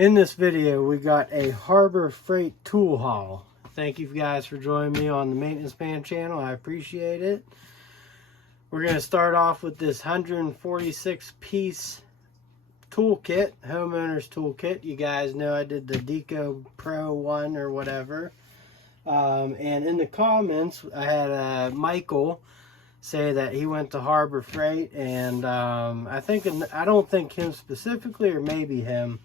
In this video, we got a Harbor Freight tool haul. Thank you guys for joining me on the Maintenance Man channel. I appreciate it. We're going to start off with this 146 piece toolkit, homeowner's toolkit. You guys know I did the Deco Pro one or whatever. And in the comments, I had Michael say that he went to Harbor Freight, and I don't think him specifically, or maybe him,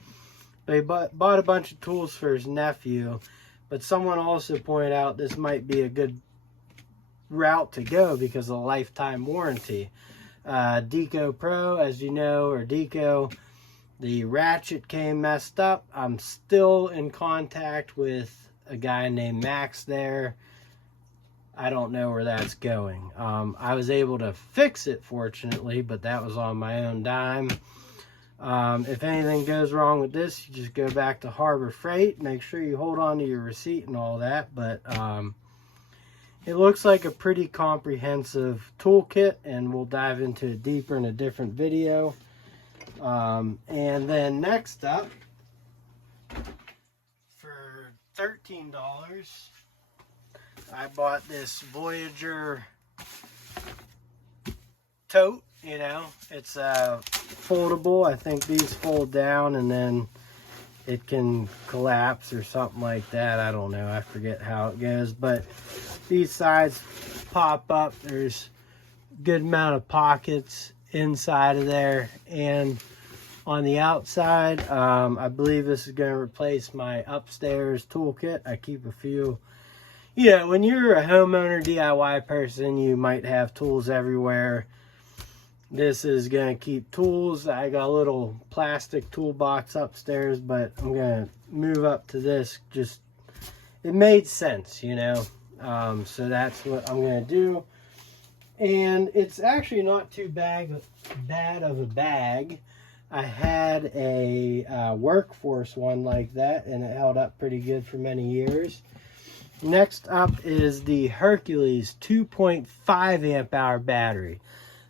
but he bought a bunch of tools for his nephew. But someone also pointed out this might be a good route to go because of the lifetime warranty. Deco Pro, as you know, or Deco, the ratchet came messed up. I'm still in contact with a guy named Max there. I don't know where that's going. I was able to fix it, fortunately, but that was on my own dime. If anything goes wrong with this, you just go back to Harbor Freight. Make sure you hold on to your receipt and all that. But it looks like a pretty comprehensive toolkit, and we'll dive into it deeper in a different video. And then next up, for $13, I bought this Voyager Tote. You know, it's foldable. I think these fold down and then it can collapse or something like that. I don't know. I forget how it goes. But these sides pop up. There's a good amount of pockets inside of there. And on the outside, I believe this is going to replace my upstairs toolkit. I keep a few. You know, when you're a homeowner, DIY person, you might have tools everywhere. This is going to keep tools. I got a little plastic toolbox upstairs, but I'm going to move up to this. Just, it made sense, you know. So that's what I'm going to do. And it's actually not too bad of a bag. I had a Workforce one like that, and it held up pretty good for many years. Next up is the Hercules 2.5 amp hour battery.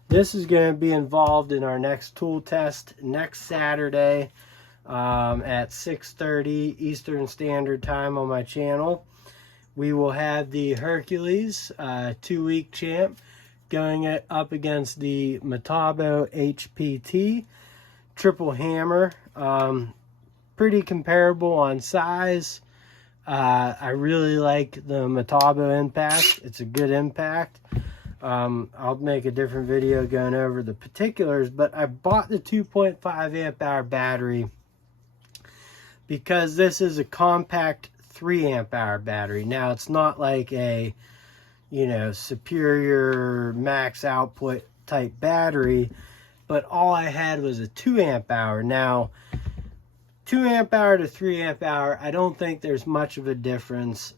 This is going to be involved in our next tool test next Saturday at 6:30 Eastern Standard Time on my channel. We will have the Hercules 2-week champ going up against the Metabo HPT triple hammer. Pretty comparable on size. I really like the Metabo impact. It's a good impact. I'll make a different video going over the particulars, but I bought the 2.5 amp hour battery because this is a compact 3 amp hour battery. Now, it's not like a, you know, superior max output type battery, but all I had was a 2 amp hour. Now, 2 amp hour to 3 amp hour, I don't think there's much of a difference.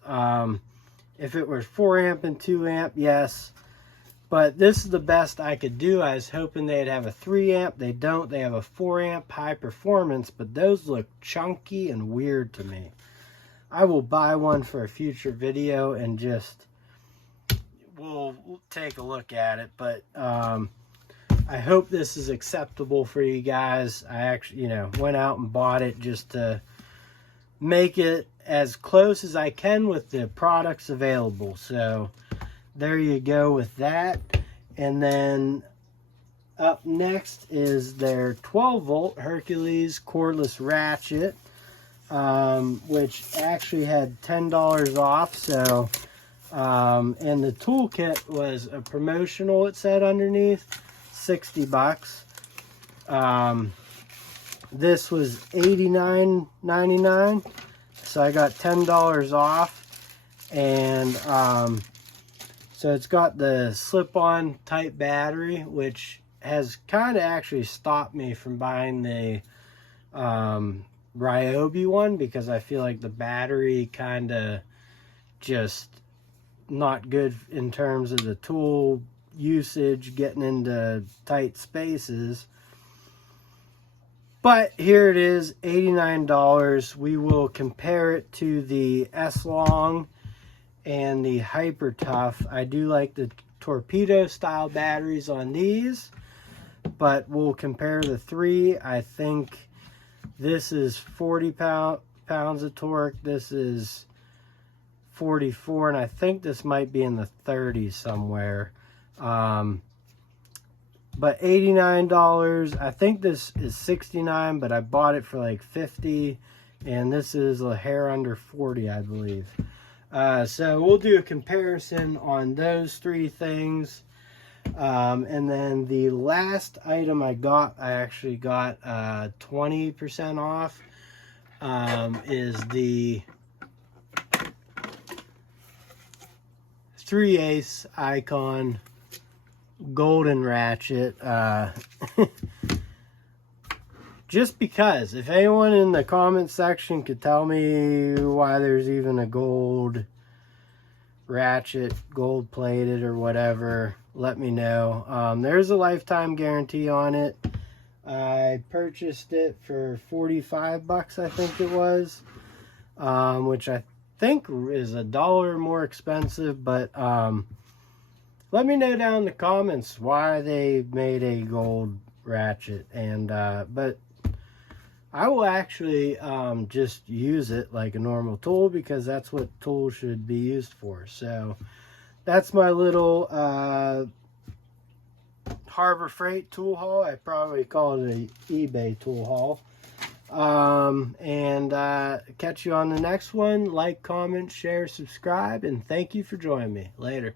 If it was 4 amp and 2 amp, yes. But this is the best I could do. I was hoping they'd have a 3 amp. They don't. They have a 4 amp high performance, but those look chunky and weird to me. I will buy one for a future video and just, we'll take a look at it. But I hope this is acceptable for you guys. I actually, you know, went out and bought it just to make it as close as I can with the products available. So there you go with that. And then up next is their 12 volt Hercules cordless ratchet, which actually had $10 off. So, and the toolkit was a promotional, it said underneath, $60. This was $89.99. So I got $10 off. And, so it's got the slip-on type battery, which has kind of actually stopped me from buying the Ryobi one, because I feel like the battery kind of just not good in terms of the tool usage, getting into tight spaces. But here it is, $89. We will compare it to the S-Long and the Hyper Tough. I do like the torpedo style batteries on these, but we'll compare the three. I think This is 40 pounds of torque. This is 44, and I think this might be in the 30s somewhere. But $89. I think this is $69, but I bought it for like $50, and this is a hair under $40, I believe. So we'll do a comparison on those three things. And then the last item I actually got 20% off, is the 3/8 Icon golden ratchet. Just because, if anyone in the comment section could tell me why there's even a gold ratchet, gold plated or whatever, let me know. There's a lifetime guarantee on it. I purchased it for 45 bucks, I think it was, which I think is $1 more expensive, but let me know down in the comments why they made a gold ratchet. And but I will actually just use it like a normal tool, because that's what tools should be used for. So that's my little Harbor Freight tool haul. I probably call it an eBay tool haul. And catch you on the next one. Like, comment, share, subscribe, and thank you for joining me. Later.